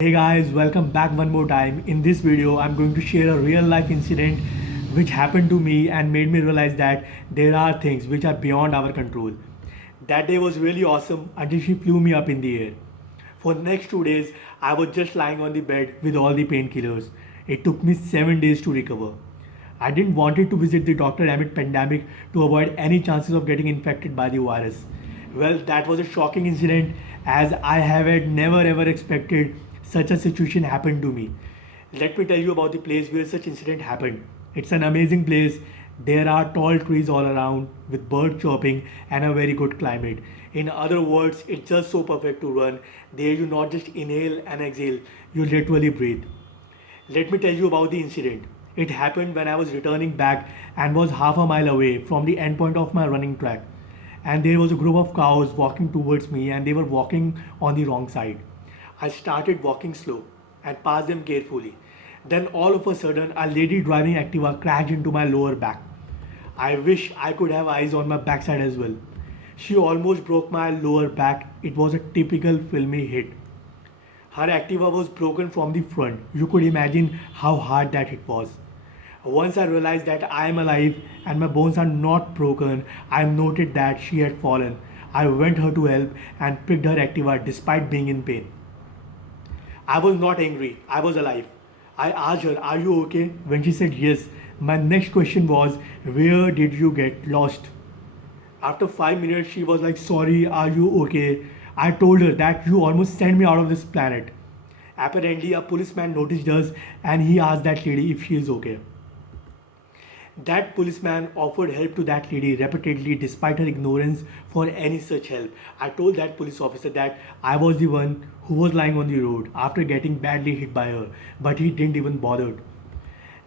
Hey guys, welcome back one more time. In this video, I'm going to share a real life incident which happened to me and made me realize that there are things which are beyond our control. That day was really awesome until she flew me up in the air. For the next 2 days, I was just lying on the bed with all the painkillers. It took me 7 days to recover. I didn't wanted to visit the doctor amid pandemic to avoid any chances of getting infected by the virus. Well, that was a shocking incident as I have had never ever expected such a situation happen to me. Let me tell you about the place where such incident happened. It's an amazing place. There are tall trees all around with bird chirping and a very good climate. In other words, it's just so perfect to run. There you not just inhale and exhale, you literally breathe. Let me tell you about the incident. It happened when I was returning back and was half a mile away from the endpoint of my running track. And there was a group of cows walking towards me and they were walking on the wrong side. I started walking slow and passed them carefully. Then all of a sudden a lady driving Activa crashed into my lower back. I wish I could have eyes on my backside as well. She almost broke my lower back. It was a typical filmy hit. Her Activa was broken from the front. You could imagine how hard that hit was. Once I realized that I am alive and my bones are not broken, I noted that she had fallen. I went her to help and picked her Activa despite being in pain. I was not angry, I was alive. I asked her, "Are you okay?" When she said yes, my next question was, "Where did you get lost?" After 5 minutes, she was like, "Sorry, are you okay?" I told her that you almost sent me out of this planet. Apparently, a policeman noticed us and he asked that lady if she is okay. That policeman offered help to that lady repeatedly despite her ignorance for any such help. I told that police officer that I was the one who was lying on the road after getting badly hit by her, but he didn't even bother.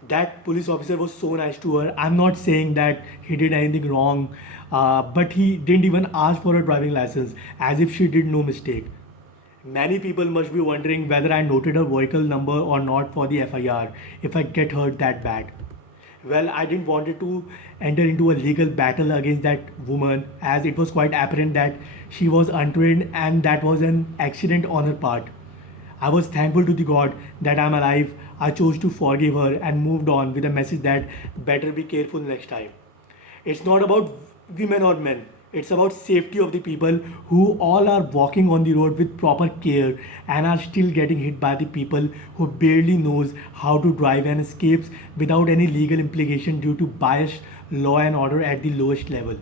That police officer was so nice to her. I'm not saying that he did anything wrong, but he didn't even ask for a driving license as if she did no mistake. Many people must be wondering whether I noted her vehicle number or not for the FIR if I get hurt that bad. Well, I didn't wanted to enter into a legal battle against that woman as it was quite apparent that she was untrained and that was an accident on her part. I was thankful to the God that I'm alive. I chose to forgive her and moved on with a message that better be careful next time. It's not about women or men. It's about safety of the people who all are walking on the road with proper care and are still getting hit by the people who barely knows how to drive and escapes without any legal implication due to biased law and order at the lowest level.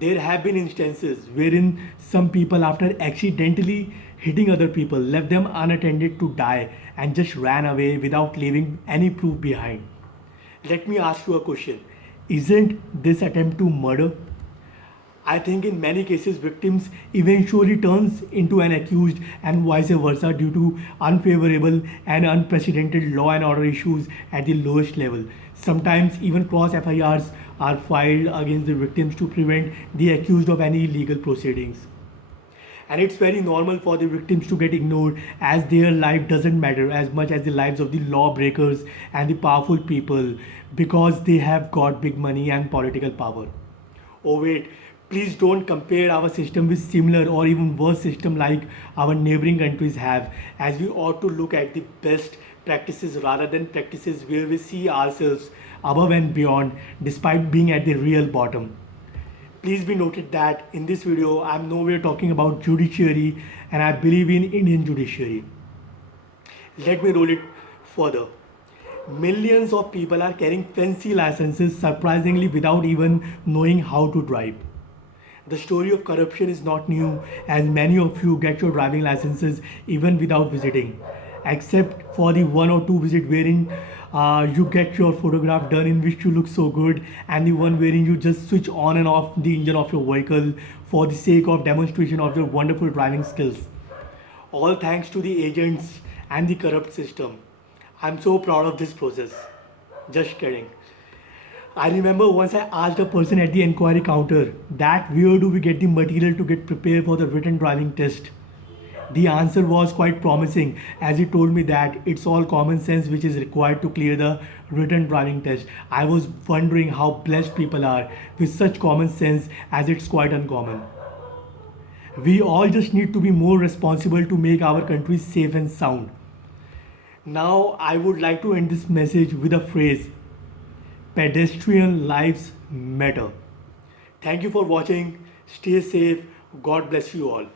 There have been instances wherein some people, after accidentally hitting other people, left them unattended to die and just ran away without leaving any proof behind. Let me ask you a question. Isn't this attempt to murder? I think in many cases victims eventually turns into an accused and vice versa due to unfavorable and unprecedented law and order issues at the lowest level. Sometimes even cross FIRs are filed against the victims to prevent the accused of any legal proceedings. And it's very normal for the victims to get ignored as their life doesn't matter as much as the lives of the lawbreakers and the powerful people because they have got big money and political power. Oh wait, please don't compare our system with similar or even worse system like our neighboring countries have, as we ought to look at the best practices rather than practices where we see ourselves above and beyond despite being at the real bottom. Please be noted that in this video I'm nowhere talking about judiciary and I believe in Indian judiciary. Let me roll it further. Millions of people are carrying fancy licenses surprisingly without even knowing how to drive. The story of corruption is not new, as many of you get your driving licenses even without visiting, except for the one or two visit wherein you get your photograph done in which you look so good, and the one wherein you just switch on and off the engine of your vehicle for the sake of demonstration of your wonderful driving skills. All thanks to the agents and the corrupt system. I'm so proud of this process. Just kidding. I remember once I asked a person at the enquiry counter that where do we get the material to get prepared for the written driving test. The answer was quite promising as he told me that it's all common sense which is required to clear the written driving test. I was wondering how blessed people are with such common sense as it's quite uncommon. We all just need to be more responsible to make our country safe and sound. Now, I would like to end this message with a phrase: pedestrian lives matter. Thank you for watching. Stay safe. God bless you all.